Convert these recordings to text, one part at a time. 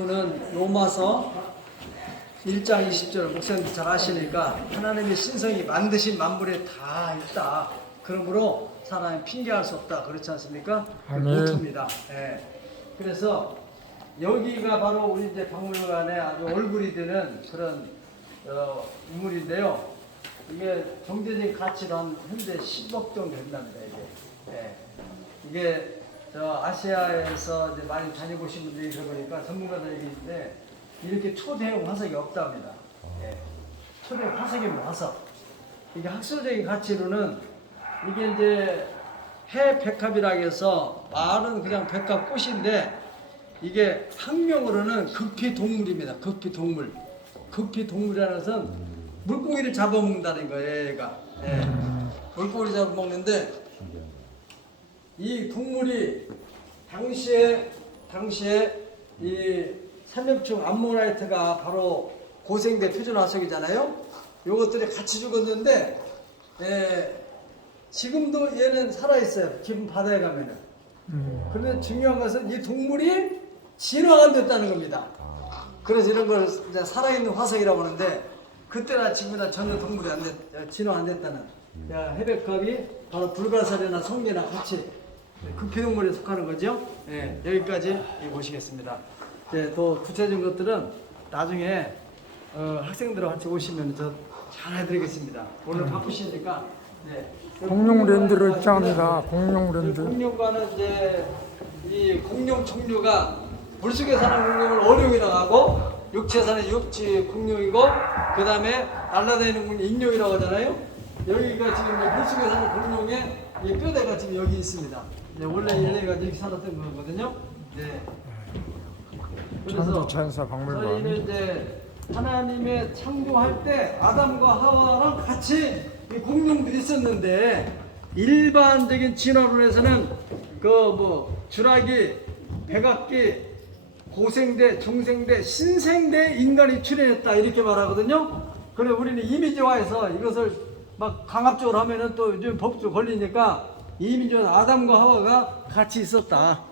보는 로마서 1장 20절 목사님도 잘 아시니까 하나님의 신성이 만드신 만물에 다 있다. 그러므로 사람이 핑계할 수 없다. 그렇지 않습니까? 못합니다. 예. 그래서 여기가 바로 우리 이제 박물관에 아주 얼굴이 되는 그런 인물인데요. 이게 경제적인 가치로 한 현재 10억 정도 된답니다. 이게. 예. 이게 저 아시아에서 이제 많이 다녀보신 분들이 그러니까 전문가들 얘기인데 이렇게 초대형 화석이 없답니다. 예. 초대형 화석이면 화석. 이게 학술적인 가치로는 이게 이제 해 백합이라고 해서 말은 그냥 백합 꽃인데 이게 학명으로는 극피 동물입니다. 극피 동물. 극피 동물이라는 것은 물고기를 잡아먹는다는 거예요. 얘가. 예. 물고기 잡아먹는데 이 동물이 당시에 이 삼엽충 암모나이트가 바로 고생대 표준 화석이잖아요. 요것들이 같이 죽었는데 지금도 얘는 살아있어요. 깊은 바다에 가면은. 그런데 중요한 것은 이 동물이 진화가 안 됐다는 겁니다. 그래서 이런 걸 이제 살아있는 화석이라고 하는데 그때나 지금이나 전혀 동물이 진화 안 됐다는. 해백합이 바로 불가사리나 성게나 같이 극피동물에 속하는 거죠. 네, 여기까지 보시겠습니다. 네, 또 구체적인 것들은 나중에 학생들하고 같이 오시면 저 잘 해드리겠습니다. 오늘 바쁘시니까. 네. 공룡랜드로 입장합니다. 공룡랜드. 공룡과는 이제 이 공룡 종류가 물속에 사는 공룡을 어룡이라고 하고 육지에 사는 육지 공룡이고 그 다음에 날아다니는 공룡 익룡이라고 하잖아요. 여기가 지금 물속에 사는 공룡의 이 뼈대가 지금 여기 있습니다. 네, 원래 얘네가 이렇게 살았던 거거든요. 네. 그래서 천지천사 박물관. 저희는 이제 하나님의 창조할 때 아담과 하와랑 같이 이 공룡들이 있었는데 일반적인 진화론에서는 그 뭐 주라기, 백악기, 고생대, 중생대, 신생대 인간이 출현했다 이렇게 말하거든요. 그래 우리는 이미지화해서 이것을 막 강압적으로 하면은 또 요즘 법조 걸리니까 이미지는 아담과 하와가 같이 있었다.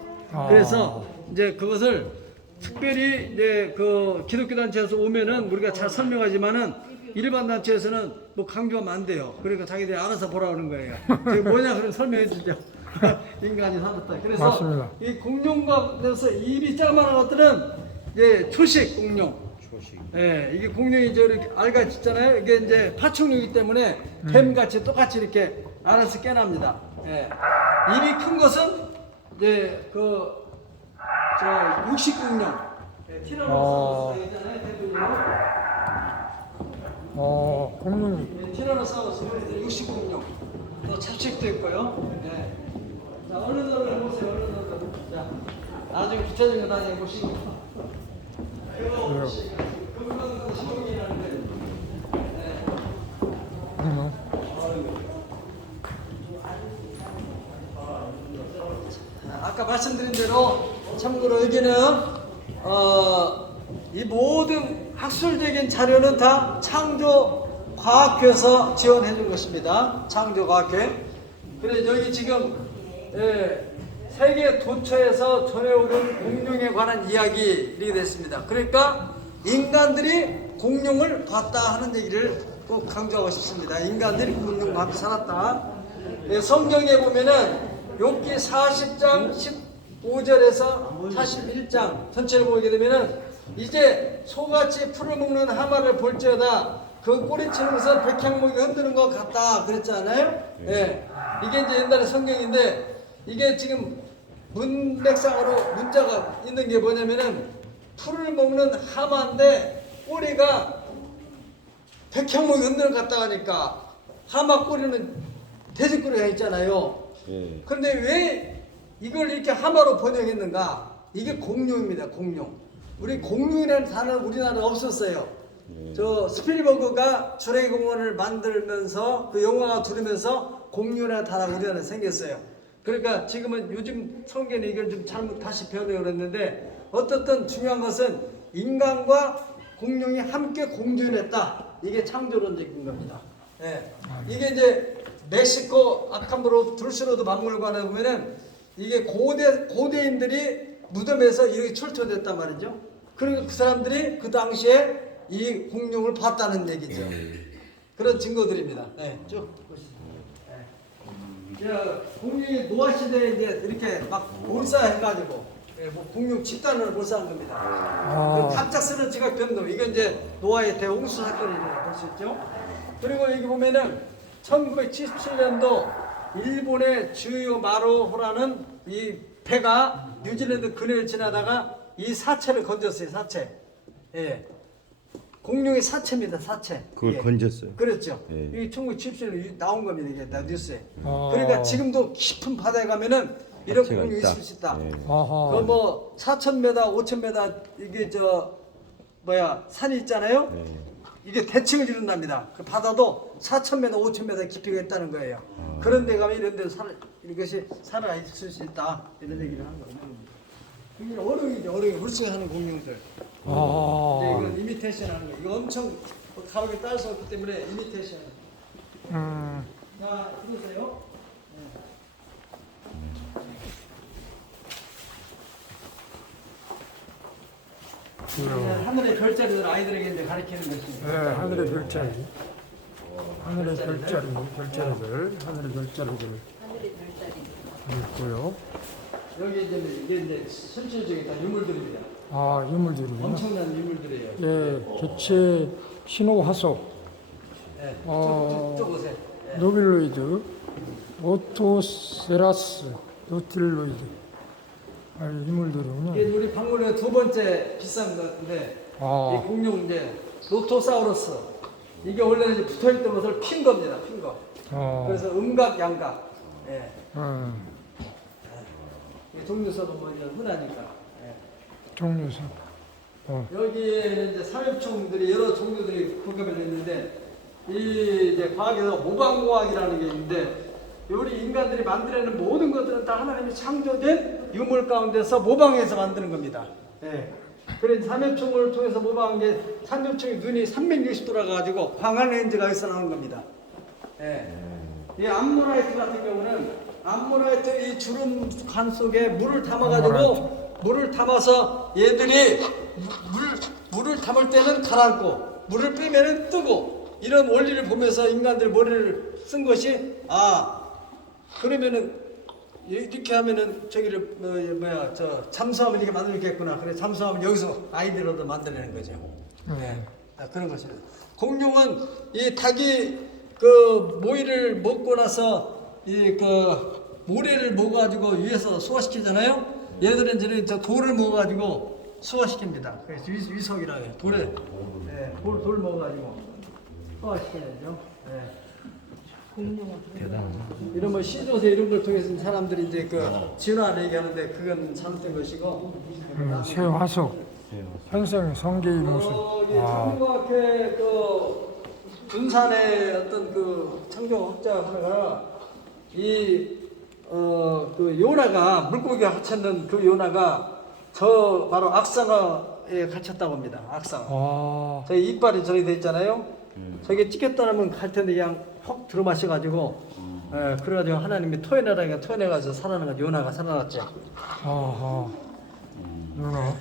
그래서 이제 그것을 특별히 이제 그 기독교 단체에서 오면은 우리가 잘 설명하지만은 일반 단체에서는 뭐 강조하면 안 돼요. 그러니까 자기들이 알아서 보라 그러는 거예요. 저게 뭐냐 그럼 설명해 주죠. 인간이 살았다. 그래서 맞습니다. 이 공룡과 그래서 입이 짤만한 것들은 이제 초식 공룡. 예, 이게 공룡이 저렇게 알같이 있잖아요. 이게 이제 파충류이기 때문에 뱀같이 똑같이 이렇게 알아서 깨납니다. 예. 입이 큰 것은 이제 저 육식공룡, 티라노사우루스 있잖아요, 대표적으로. 공룡. 티라노사우루스 육식공룡. 또 잡식도 있고요. 네. 자, 어른들을 해보세요, 어른들. 자, 나중에 구체적인 거 나중에 보시고. 금강산 시공이라는데. 네. 아까 말씀드린 대로 참고로 여기는 이 모든 학술적인 자료는 다 창조과학회에서 지원해 준 것입니다. 창조과학회. 그래서 여기 지금 세계 도처에서 전해오는 공룡에 관한 이야기 이렇게 됐습니다. 그러니까 인간들이 공룡을 봤다 하는 얘기를 꼭 강조하고 싶습니다. 인간들이 공룡과 함께 살았다. 성경에 보면은 욥기 40장 15절에서 41장 전체를 보게 되면은 이제 소같이 풀을 먹는 하마를 볼지어다 그 꼬리치는 것은 백향목이 흔드는 것 같다 그랬잖아요. 예. 이게 이제 옛날의 성경인데 이게 지금 문맥상으로 문자가 있는 게 뭐냐면은 풀을 먹는 하마인데 꼬리가 백향목이 흔드는 것 같다 하니까 하마 꼬리는 돼지꼬리가 있잖아요. 그런데 왜 이걸 이렇게 하마로 번역했는가? 이게 공룡입니다. 공룡. 우리 공룡이라는 단어는 우리나라에 없었어요. 저 스필버그가 주라기 공원을 만들면서 그 영화가 들으면서 공룡이라는 단어가 우리나라에 생겼어요. 그러니까 지금은 요즘 성경에 이걸 좀 잘못 다시 배우려고 그랬는데 어떻든 중요한 것은 인간과 공룡이 함께 공존했다. 이게 창조론적인 겁니다. 네. 이게 이제 멕시코 아캄브로 둘스로드 박물관에 보면은 이게 고대인들이 무덤에서 이렇게 출토됐단 말이죠. 그러니까 그 사람들이 그 당시에 이 공룡을 봤다는 얘기죠. 그런 증거들입니다. 네, 쭉 보시죠. 네. 공룡이 노아 시대에 이제 이렇게 막 몰사해가지고 뭐 공룡 집단을 몰사한 겁니다. 그 갑작스러운 지각 변동, 이건 이제 노아의 대홍수 사건이라고 볼 수 있죠. 그리고 여기 보면은 1977년도 일본의 주요 마루호라는 이 배가 뉴질랜드 근해를 지나다가 이 사체를 건졌어요. 사체. 예. 공룡의 사체입니다. 사체. 그걸 예. 건졌어요. 그렇죠. 예. 이 1977년에 나온 겁니다. 이게 다 뉴스에. 아. 그러니까 지금도 깊은 바다에 가면은 이런 사체가 공룡이 있다. 있을 수 있다. 예. 아하. 그 뭐 4,000m, 5,000m 이게 산이 있잖아요. 네. 이게 대칭을 이룬답니다. 그 바다도 4,000m, 5,000m 깊이가 있다는 거예요. 그런 데 가면 이런 데 이것이 살아 있을 수 있다. 이런 얘기를 하는 거예요. 이게 어룡이죠. 어룡이 훌싱하는 공룡들. 근데 이건 이미테이션 하는 거예요. 이거 엄청 가격이 딸 수 없기 때문에 이미테이션. 자, 들으세요. 하늘의 별자리들 아이들에게 이제 가르치는 것입니다. 네, 하늘의 별자리. 하늘의 별자리들, 하늘의 별자리들 있고요. 여기 이게 이제 실질적인 다 유물들입니다. 아, 유물들이요. 엄청난 유물들이에요. 예, 개체 신호 화석, 네, 어, 쭉 보세요. 네. 노빌로이드, 오토세라스, 노틸로이드. 아, 유물들이군요. 이게 우리 박물관 두 번째 비싼 건데 아. 이 공룡 이제 노토사우루스 이게 원래는 이제 붙어있던 것을 핀 겁니다. 핀 거. 그래서 음각, 양각. 예. 이 종류서도 뭐 이제 흔하니까. 예. 종류서. 여기에는 이제 삼엽총들이 여러 종류들이 분급이 되어 있는데 이 이제 과학에서 모방과학이라는 게 있는데 우리 인간들이 만들어내는 모든 것들은 다 하나님이 창조된 유물 가운데서 모방해서 만드는 겁니다. 예. 그래서 삼엽총을 통해서 모방한 게 삼엽총의 눈이 360도라 가지고 광활 렌즈가 여기서 나오는 겁니다. 예. 이 암모라이트 같은 경우는 암모라이트 이 주름 관 속에 물을 담아가지고 물을 담아서 얘들이 물을 담을 때는 가라앉고 물을 빼면은 뜨고 이런 원리를 보면서 인간들 머리를 쓴 것이 그러면은 이렇게 하면은 저기를 잠수함을 이렇게 만들겠구나. 그래 잠수함을 여기서 아이디어로도 만들어내는 거죠. 네. 그런 것입니다. 공룡은 이 닭이 그 모이를 먹고 나서 이 그 모래를 먹어가지고 위에서 소화시키잖아요. 얘들은 이제 저 돌을 먹어가지고 소화시킵니다. 그래서 위석이라고 해요. 돌을 돌 먹어가지고 소화시켜야죠. 이런 뭐 시조새 이런 걸 통해서 사람들이 이제 그 진화를 얘기하는데 그건 잘못된 것이고. 새 화석, 현생 성계의 모습. 창조학회 그 군산의 어떤 그 창조학자 하나가 그 요나가 물고기가 갇혔는 그 요나가 저 바로 악상어에 갇혔다고 합니다. 악상어. 저희 이빨이 저기 돼 있잖아요. 저게 찢겼다면 갈 텐데 그냥 퍽 들어 마셔가지고 그래가지고 하나님이 토해내라니까 토해내가지고 살아나가 요나가 살아났죠. 요나.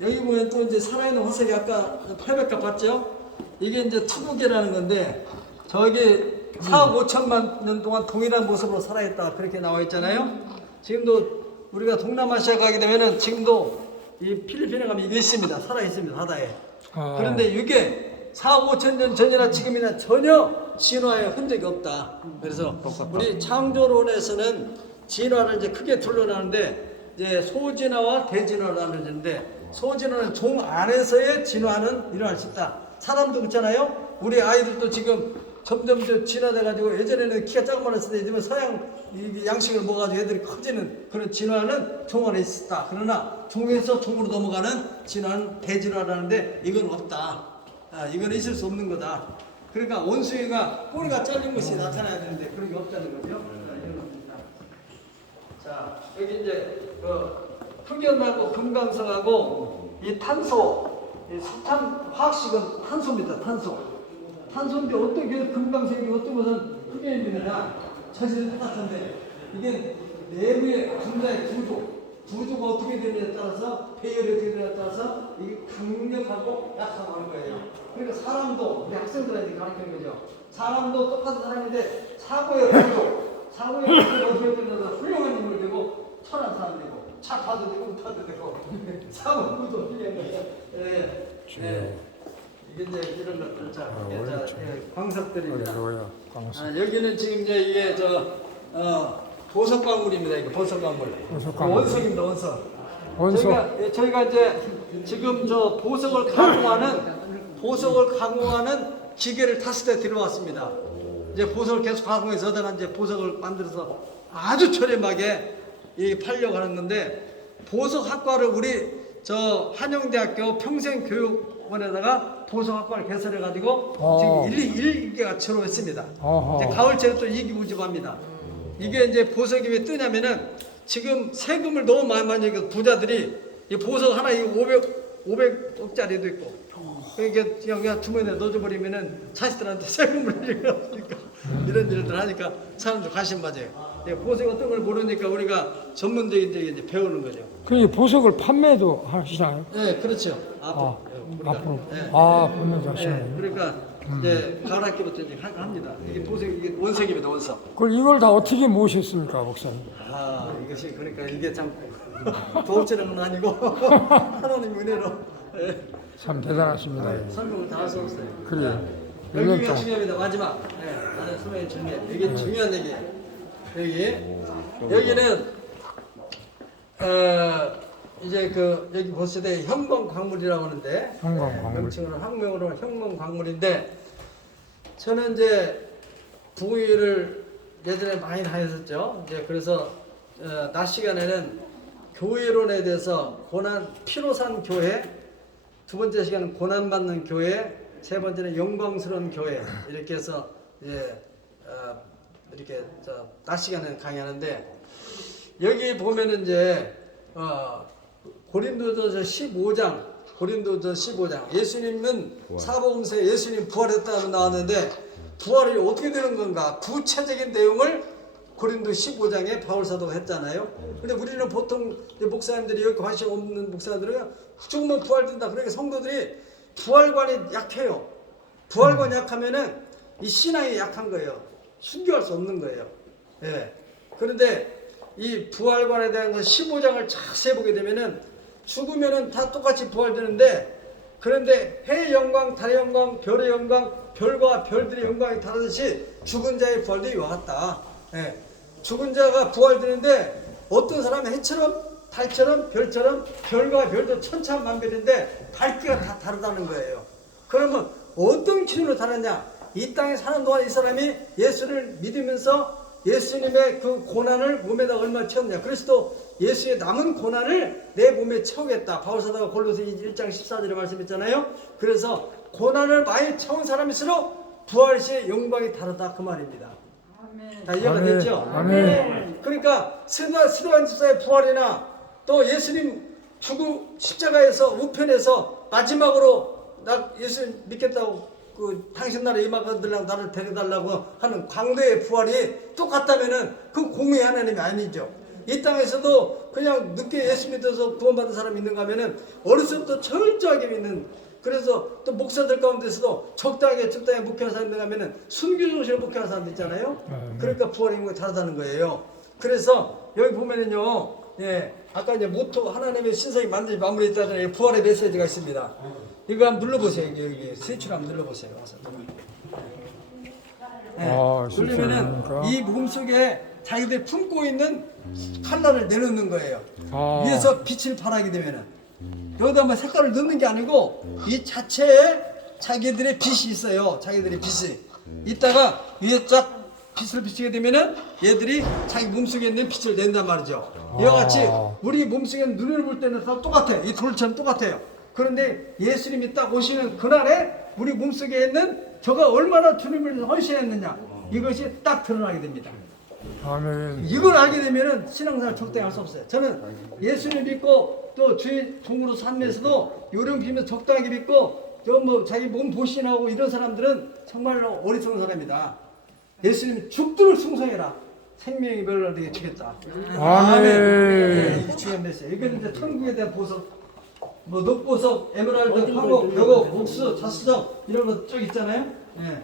여기 보면 또 이제 살아있는 화석이 아까 800가 봤죠? 이게 이제 투구개라는 건데 저기 4억 5천만 년 동안 동일한 모습으로 살아있다 그렇게 나와 있잖아요. 지금도 우리가 동남아시아 가게 되면은 지금도 이 필리핀에 가면 이게 있습니다. 살아 있습니다. 바다에. 그런데 이게 4억 5천 년 전이나 지금이나 전혀 진화의 흔적이 없다. 그래서 우리 창조론에서는 진화를 이제 크게 둘러나는데 이제 소진화와 대진화를 나누는데 소진화는 종 안에서의 진화는 일어날 수 있다. 사람도 그렇잖아요. 우리 아이들도 지금 점점 진화돼가지고 예전에는 키가 작아만했을 때 이제는 서양 양식을 먹어가지고 애들이 커지는 그런 진화는 종 안에 있었다. 그러나 종에서 종으로 넘어가는 진화는 대진화라는데 이건 없다. 이건 있을 수 없는 거다. 그러니까 원숭이가 꼬리가 잘린 것이 나타나야 되는데 그런 게 없다는 거죠. 이런 겁니다. 자, 여기 이제 흑연하고 금강석하고 이 탄소, 이 석탄 화학식은 탄소입니다. 탄소인데 어떻게 금강석이 어떤 것은 흑연이 되느냐? 사실은 똑같은데 이게 내부의 분자의 구조, 구조가 어떻게 되느냐에 따라서 배열이 어떻게 되느냐에 따라서 이게 강력하고 약하고 하는 거예요. 그러니까 사람도 우리 학생들한테 가르치는 거죠. 사람도 똑같은 사람인데 사고의 구조가 어떻게 되느냐에 훌륭한 인물 되고 천한 사람 되고 차 타도 되고 타도 되고 사고 구조 필요한 거예요. 이게 이제 이런 것들 자, 광석들입니다. 여기는 지금 이제 이게 보석 광물입니다. 이게 보석 광물. 원석입니다. 원석. 저희가 이제 지금 저 보석을 가공하는 기계를 탔을 때 들어왔습니다. 이제 보석을 계속 가공해서 어다가 이제 보석을 만들어서 아주 저렴하게 팔려고 하는 건데 보석학과를 우리 저 한영대학교 평생교육원에다가 보석학과를 개설해 가지고 지금 1기가 졸업했습니다. 이제 가을철에 또 2기 모집합니다. 이게 이제 보석이 왜 뜨냐면은 지금 세금을 너무 많이 내고 부자들이 이 보석 하나 이 500억짜리도 있고 그러니까 그냥 주머니에 넣어버리면은 자식들한테 세금을 내니까 이런 일들 하니까 사람들 관심 가져요. 보석이 어떤 걸 모르니까 우리가 전문적인 데 이제 배우는 거죠. 그 보석을 판매도 하시나요? 네, 그렇죠. 앞으로. 네. 판매도 하시나요? 네, 그러니까 이제 가을 학기부터 이제 합니다. 이게 보석 이게 원석입니다, 원석. 그걸 이걸 다 어떻게 모셨습니까, 목사님? 이것이 그러니까 이게 참 도움치는 건 아니고 하나님 은혜로. 네. 참 대단하십니다. 설명을 다 하셨어요. 그래요. 여기가 중요합니다. 마지막. 나는 설명이 중요해. 이게 중요한 얘기예요. 여기는 이제 여기 보실 때 현검 광물이라고 하는데 명칭으로 학명으로는 현검 광물인데 저는 이제 부의를 예전에 많이 다녔었죠. 이제 그래서 낮 시간에는 교회론에 대해서 피로산 교회, 두 번째 시간은 고난받는 교회, 세 번째는 영광스러운 교회 이렇게 해서 이렇게 낮 시간에 강의하는데 여기 보면은 이제 고린도전서 15장 예수님은 사복음서에 예수님 부활했다고 나왔는데 부활이 어떻게 되는 건가 구체적인 내용을 고린도 15장에 바울사도가 했잖아요. 근데 우리는 보통 목사님들이 여기 관심 없는 목사들은 죽으면 부활된다. 그러니까 성도들이 부활관이 약해요. 부활관이 약하면은 이 신앙이 약한 거예요. 순교할 수 없는 거예요. 그런데 이 부활관에 대한 거 15장을 자세히 보게 되면은 죽으면은 다 똑같이 부활되는데 그런데 해의 영광, 달의 영광, 별의 영광, 별과 별들의 영광이 다르듯이 죽은 자의 부활도 이와 같다. 죽은 자가 부활되는데 어떤 사람은 해처럼, 달처럼, 별처럼, 별과 별도 천차만별인데 밝기가 다 다르다는 거예요. 그러면 어떤 기준으로 다르냐? 이 땅에 사는 동안 이 사람이 예수를 믿으면서 예수님의 그 고난을 몸에다 얼마나 채웠냐. 그리스도 예수의 남은 고난을 내 몸에 채우겠다. 바울사도가 골로새 1장 14절에 말씀했잖아요. 그래서 고난을 많이 채운 사람일수록 부활 시의 영광이 다르다 그 말입니다. 다 이해가 됐죠? 아멘. 그러니까 스데반 집사의 부활이나 또 예수님 십자가에서 우편에서 마지막으로 나 예수 믿겠다고 당신 나라에 임하거들랑 나를 데려달라고 하는 광대의 부활이 똑같다면은 그 공의 하나님이 아니죠. 이 땅에서도 그냥 늦게 예수 믿어서 구원받은 사람이 있는가 하면은 어렸을 때부터 철저하게 믿는, 그래서 또 목사들 가운데서도 적당하게 목회하는 사람이 있는가 하면은 순교정신을 목회하는 사람도 있잖아요. 그러니까 부활의 영광이 다르다는 거예요. 그래서 여기 보면은요, 아까 이제 모토 하나님의 신성이 마무리했다는 부활의 메시지가 있습니다. 이거 한번 눌러보세요. 여기 스위치를 한번 눌러보세요. 누르면은 이 몸속에 자기들이 품고 있는 칼날을 내놓는 거예요. 위에서 빛을 발하게 되면은 여기다 뭐 색깔을 넣는 게 아니고 이 자체에 자기들의 빛이 있어요. 자기들의 빛이 있다가 위에 쫙 빛을 비추게 되면은 얘들이 자기 몸속에 있는 빛을 낸단 말이죠. 이와 같이 우리 몸속에 있는 눈을 볼 때는 다 똑같아요. 이 돌처럼 똑같아요. 그런데 예수님이 딱 오시는 그날에 우리 몸속에 있는 저가 얼마나 주님을 위해서 헌신했느냐 이것이 딱 드러나게 됩니다. 아멘. 이걸 알게 되면은 신앙생활 적당히 할 수 없어요. 저는 예수님 믿고 또 주의 종으로 살면서도 요령 비면서 적당하게 믿고 저 뭐 자기 몸 보신하고 이런 사람들은 정말로 어리석은 사람이다. 예수님 죽도록 충성해라. 생명의 별을 얻게 주겠다. 아멘. 이게 중요한 메시지. 이건 이제 천국에 대한 보석, 뭐 녹보석, 에메랄드, 황금, 벽옥, 옥수, 자수정 이런 거 쭉 있잖아요. 예.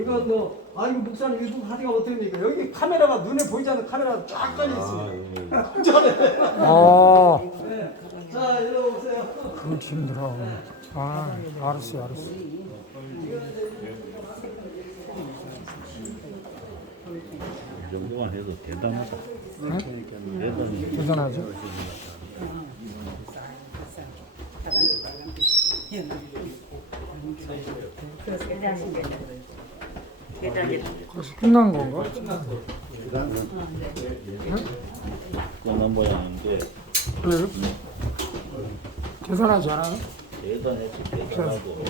이건 뭐 아니 목사님 유튜브 하니까 어떻게 됩니까? 여기 카메라가 눈에 보이지 않는 카메라가 쫙 깔려 있습니다. 전에. 아, 네. 자, 이리 오세요. 그거 힘들어. 아, 알았어요. 이 정도만 해도 대단하다. 대단히. 대단하죠? 벌써 끝난 건가? 끝난 모양인데 그래요? 대단하지 않아요? 대단했지 대단하고